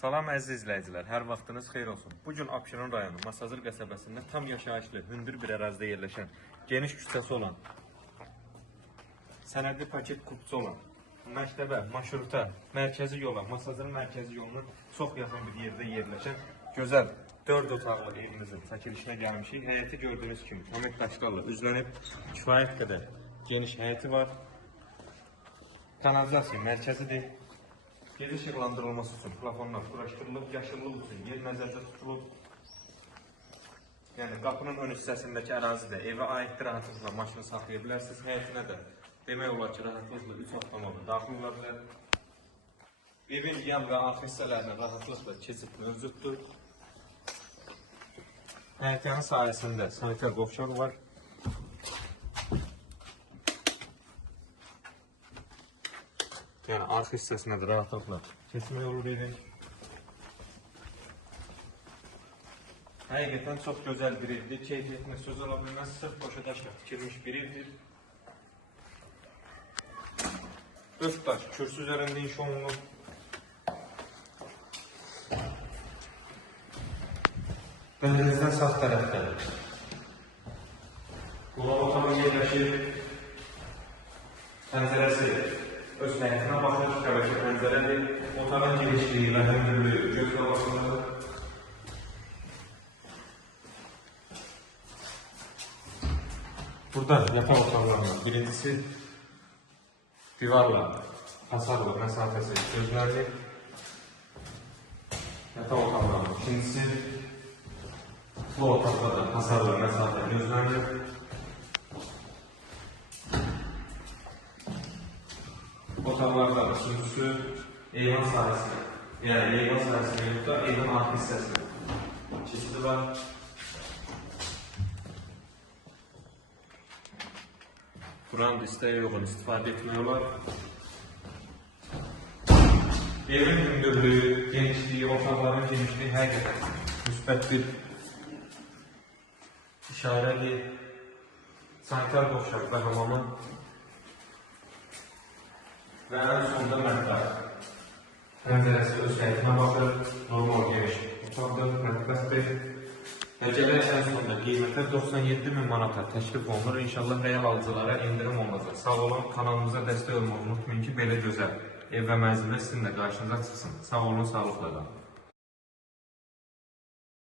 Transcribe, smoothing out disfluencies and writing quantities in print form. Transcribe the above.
Salam əziz izləyicilər, hər vaxtınız xeyir olsun. Bugün Abşeron rayonu Masazır qəsəbəsində tam yaşayışlı, hündür bir ərazidə yerləşən, geniş küçəsi olan, sənədli paket kupçu olan, məktəbə, marşruta, mərkəzi yola, Masazırın mərkəzi yolunun çox yaxın bir yerdə yerləşən gözəl 4 otaqlı evimizin çəkilişinə gəlmişik. Həyəti gördüyünüz kimi Tomek daşlarla üzlənib, kifayət qədər geniş həyəti var. Kanalizasiya mərkəzidir. Gece ışıqlandırılması üçün plafonlar quraşdırılıb, yaşıllıq üçün yer nəzərdə tutulub. Yəni qapının ön hissəsindəki ərazidə evə aiddir, rahatlıqla maşını saxlaya bilərsiniz. Həyətinə də demək olar ki, rahatlıqla 3 avtomobil daxil ola bilər. Evin yan və arx hissələrinə rahatlıqla keçid mövcuddur. Həyətin sayəsində sanitar qovşaq var. Yəni arx hissəsinə də rahatlıqla keçmək olur evin. Həqiqətən çox gözəl bir evdir. Keyfiyyətinə söz ola bilməz. Sırf boşa daşla tikilmiş bir evdir. Öz daş kürsü üzərində inşa olunub. Dəhlizdən sağ tərəfdə qulaq otağı yerləşir. Pəncərəsi öz həyətinə baxır, şəbəkə pəncərədir. Otağın genişliyi və hündürlüyü göz qabaqlıdır. Burada yataq otaqlarından birincisi divarla hasarlı məsafəsi gözlənilir. Yataq otaqlarından ikincisi bu otaqda da hasarlı məsafə gözlənilir. Otaqlarda üçüncüsü eyvan sahəsi, yəni eyvan sahəsində yox da eyvan arx hissəsində keçidi var. Buranın istəyə yoxun istifadə etmək olar. Evin hündürlüyü, genişliyi, otaqların genişliyi həqiqətən müsbət bir işarədir. Sanitar qovşaq və hamamı və ən sonunda mətbəx. Pəncərəsi öz həyətinə baxır, normal geniş otaqdır, mətbəxdir. Və gələk ən sonunda qiymətlər 97.000 manata təklif olunur. İnşallah real alıcılara indirim olacaq. Sağ olun, kanalımıza dəstək olmağı unutmayın ki, belə gözəl ev və mənzillər sizin də qarşınıza çıxsın. Sağ olun, sağlıqla qalın.